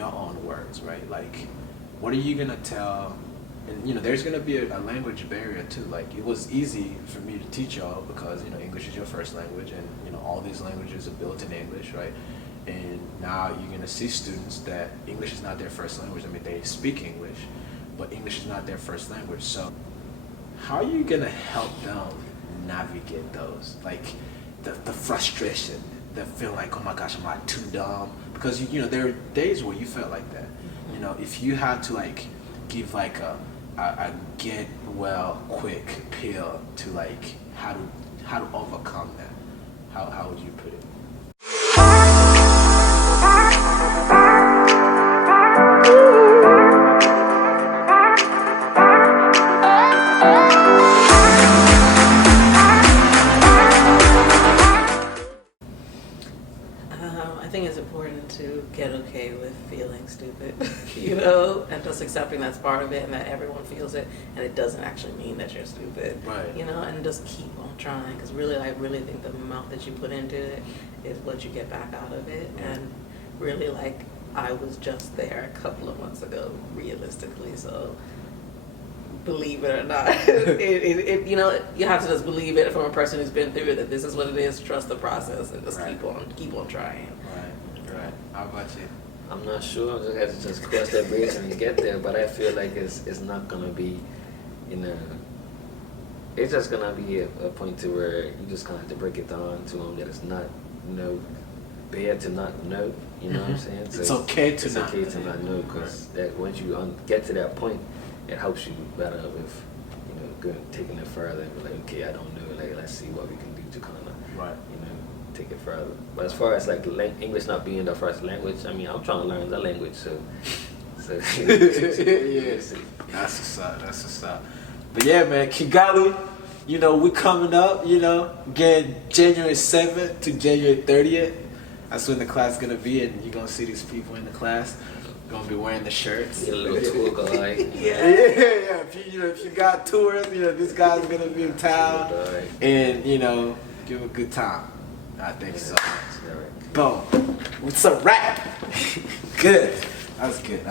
your own words, right? Like, what are you gonna tell? And there's gonna be a language barrier too. Like, it was easy for me to teach y'all because English is your first language, and all these languages are built in English, right? And now you're gonna see students that English is not their first language. I mean, they speak English, but English is not their first language. So, how are you gonna help them navigate those? Like, the frustration, the feeling like, oh my gosh, am I too dumb? Because there are days where you felt like that. If you had to like give like a get well quick pill to like how to overcome that, how would you put it? I think it's important to get okay with feeling stupid, and just accepting that's part of it and that everyone feels it, and it doesn't actually mean that you're stupid, right? And just keep on trying, because really, I really think the amount that you put into it is what you get back out of it. Yeah. And really, like, I was just there a couple of months ago, realistically, so believe it or not, you have to just believe it from a person who's been through it, that this is what it is, trust the process, and just keep on trying. Right. How about you? I'm not sure. I just have to just cross that bridge and get there. But I feel like it's not gonna be, it's just gonna be a point to where you just gonna have to break it down to them that it's not, bad to not know. You know what I'm saying? So it's okay to not know, because that once you get to that point, it helps you better with, taking it further and be like, okay, I don't know. Like, let's see what we can do to kind of, take it further. But as far as like English not being the first language, I mean, I'm trying to learn the language, so yes, that's what's up. But yeah, man, Kigali, we coming up, again, January 7th to January 30th. That's when the class is gonna be, and you're gonna see these people in the class. Gonna be wearing the shirts. Get a little tour guide. Yeah. If you got tours, this guy's gonna be in town, and give a good time. I think so. Boom. It's a wrap. Good. That was good.